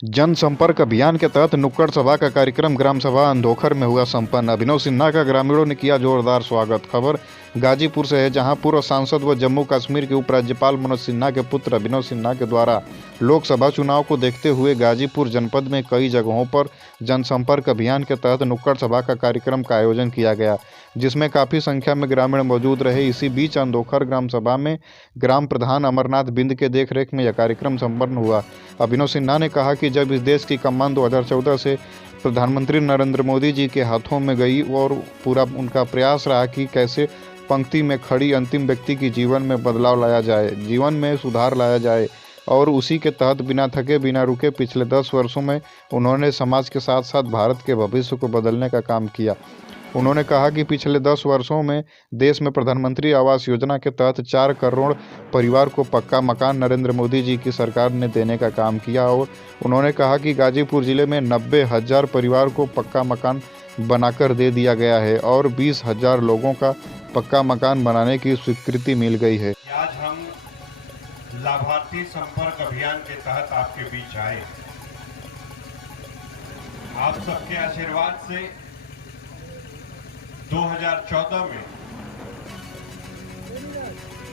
जनसंपर्क अभियान के तहत नुक्कड़ सभा का कार्यक्रम ग्राम सभा अंधोखर में हुआ संपन्न। अभिनव सिन्हा का ग्रामीणों ने किया जोरदार स्वागत। खबर गाजीपुर से है, जहां पूर्व सांसद व जम्मू कश्मीर के उपराज्यपाल मनोज सिन्हा के पुत्र अभिनव सिन्हा के द्वारा लोकसभा चुनाव को देखते हुए गाजीपुर जनपद में कई जगहों पर जनसंपर्क अभियान के तहत नुक्कड़ सभा का कार्यक्रम का आयोजन किया गया, जिसमें काफी संख्या में ग्रामीण मौजूद रहे। इसी बीच अंधोखर ग्राम सभा में ग्राम प्रधान अमरनाथ बिंद के देखरेख में यह कार्यक्रम संपन्न हुआ। अभिनव सिन्हा ने कहा कि जब इस देश की कमान 2014 से प्रधानमंत्री नरेंद्र मोदी जी के हाथों में गई और पूरा उनका प्रयास रहा कि कैसे पंक्ति में खड़ी अंतिम व्यक्ति की जीवन में बदलाव लाया जाए, जीवन में सुधार लाया जाए, और उसी के तहत बिना थके बिना रुके पिछले 10 वर्षों में उन्होंने समाज के साथ साथ भारत के भविष्य को बदलने का काम किया। उन्होंने कहा कि पिछले 10 वर्षों में देश में प्रधानमंत्री आवास योजना के तहत 4 करोड़ परिवार को पक्का मकान नरेंद्र मोदी जी की सरकार ने देने का काम किया, और उन्होंने कहा कि गाजीपुर जिले में 90,000 परिवार को पक्का मकान बनाकर दे दिया गया है और 20,000 लोगों का पक्का मकान बनाने की स्वीकृति मिल गई है। आज हम लाभार्थी संपर्क अभियान के तहत आपके बीच आए। आप सबके आशीर्वाद से 2014 में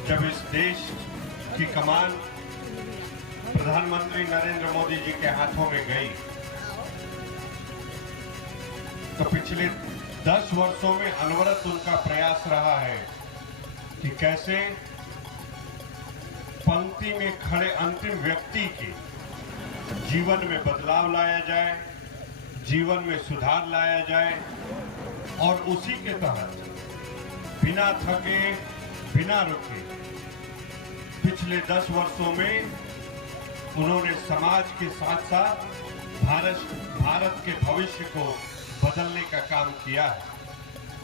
जब इस देश की कमान प्रधानमंत्री नरेंद्र मोदी जी के हाथों में गई, तो पिछले 10 वर्षों में अनवरत उनका प्रयास रहा है कि कैसे पंक्ति में खड़े अंतिम व्यक्ति के जीवन में बदलाव लाया जाए, जीवन में सुधार लाया जाए, और उसी के तहत बिना थके बिना रुके पिछले 10 वर्षों में उन्होंने समाज के साथ साथ भारत के भविष्य को बदलने का काम किया है।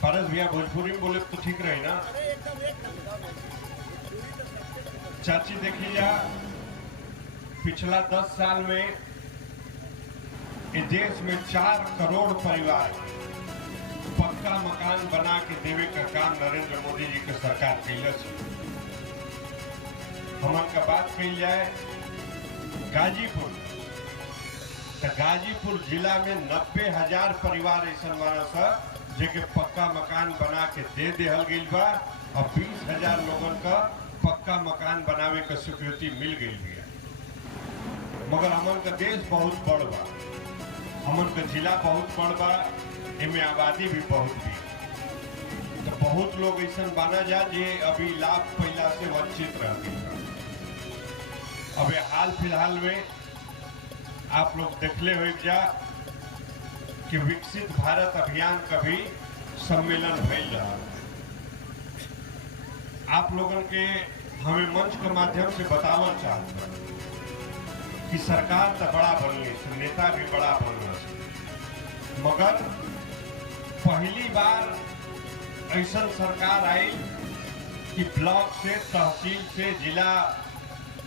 पारस भैया भोजपुरी में बोले तो ठीक रहे ना। चाची देखिए जा, पिछला 10 साल में इस देश में 4 करोड़ परिवार पक्का मकान बना के देवे का काम नरेंद्र मोदी जी के सरकार कैलस। हमन का बात कही जाए गाजीपुर, तो गाजीपुर जिला में 90,000 परिवार ऐसा मानस जेके पक्का मकान बना के दे देहल गई बा, और 20,000 लोगन का पक्का मकान बनावे का स्वीकृति मिल गई है। मगर हमन का देश बहुत बड़ बा, हमन का जिला बहुत बड़ बा, इनमें आबादी भी बहुत भी, तो बहुत लोग ऐसा माना जा जे अभी लाभ पहला से वंचित रह गए। अब हाल फिलहाल में आप लोग देखले हो जा कि विकसित भारत अभियान का भी सम्मेलन भइल रहा। आप लोगों के हमें मंच के माध्यम से बतावल चाहते कि सरकार तो बड़ा बनली, नेता भी बड़ा बनल, मगर पहली बार ऐसा सरकार आई कि ब्लॉक से, तहसील से, जिला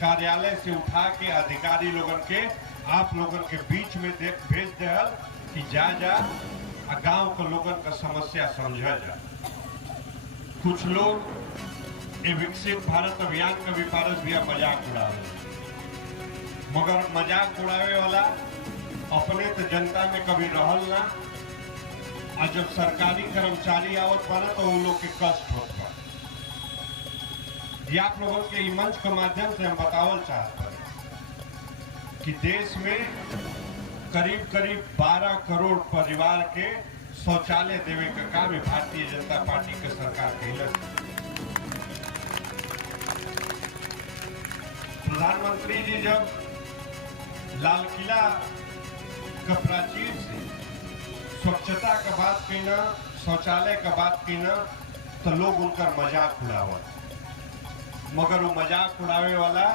कार्यालय से उठा के अधिकारी लोगन के आप लोगन के बीच में भेज देहल कि जा गांव के लोगन का समस्या समझा जा। कुछ लोग ये विकसित भारत अभियान का भी पारस भैया मजाक उड़ावे, मगर मजाक उड़ावे वाला अपने तो जनता में कभी रहल ना, और जब सरकारी कर्मचारी आवत पाना तो उन लोग के कष्ट होता। ये आप लोगों के मंच के माध्यम से हम बतावल चाहते हैं कि देश में करीब 12 करोड़ परिवार के शौचालय देवे का काम भारतीय जनता पार्टी के सरकार कैलस। प्रधानमंत्री जी जब लाल किला का प्राचीर से स्वच्छता का बात कहना, शौचालय का बात कहना, तो लोग उनका मजाक उड़ावा, मगर वो मजाक उड़ावे वाला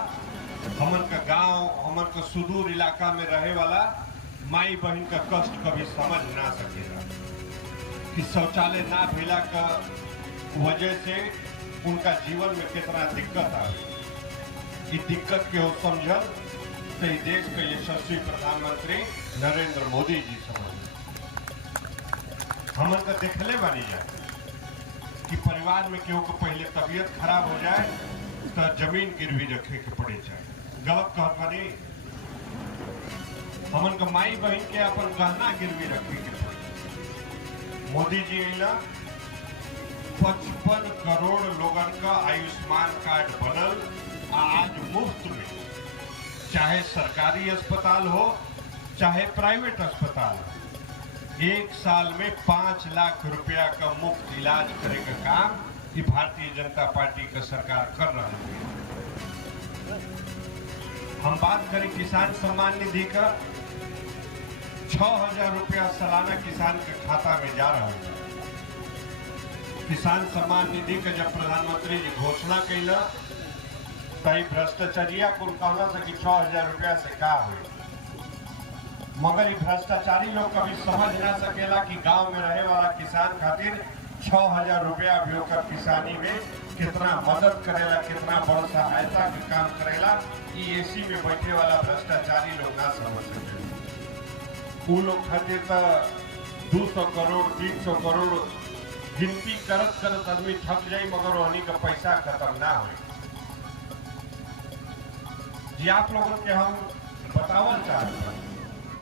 हमन का गांव, हमन का सुदूर इलाका में रहे वाला माई बहन का कष्ट कभी समझ ना सकेगा कि शौचालय ना भेला का वजह से उनका जीवन में कितना दिक्कत आवे। इस दिक्कत के हो समझल तो इस देश के यशस्वी प्रधानमंत्री नरेंद्र मोदी जी समझ। हमन का देखले बानी जाए कि परिवार में केहू को पहले तबीयत खराब हो जाए तो जमीन गिरवी रखे के पड़े जाए। गलत कहत बानी। हमन का माई बहन के अपन गहना गिरवी रखे के पड़ी। मोदी जी अला 55 करोड़ लोगन का आयुष्मान कार्ड बनल, आज मुफ्त में, चाहे सरकारी अस्पताल हो चाहे प्राइवेट अस्पताल हो, 1 साल में 5 लाख रुपया का मुफ्त इलाज करे का काम ये भारतीय जनता पार्टी का सरकार कर रही है। हम बात करें किसान सम्मान निधि का, 6,000 रुपया सालाना किसान के खाता में जा रहा है। किसान सम्मान निधि का जब प्रधानमंत्री जी घोषणा कैला तई भ्रष्टाचारिया को कहना था कि 6,000 रुपया से का हुई, मगर भ्रष्टाचारी लोग कभी समझ ना सकेला कि गांव में रहे वाला किसान खातिर 6,000 रुपया भी होकर किसानी में कितना मदद करेला, कितना बड़ सहायता के काम करेला, ये एसी में बैठे वाला भ्रष्टाचारी लोग ना समझ सके। वो लोग खातिर तो 200 करोड़ 300 करोड़ गिनती करत करत आदमी थक जाए, मगर वही का पैसा खत्म ना हो। जी आप लोगों के हम बतावल चाहते हैं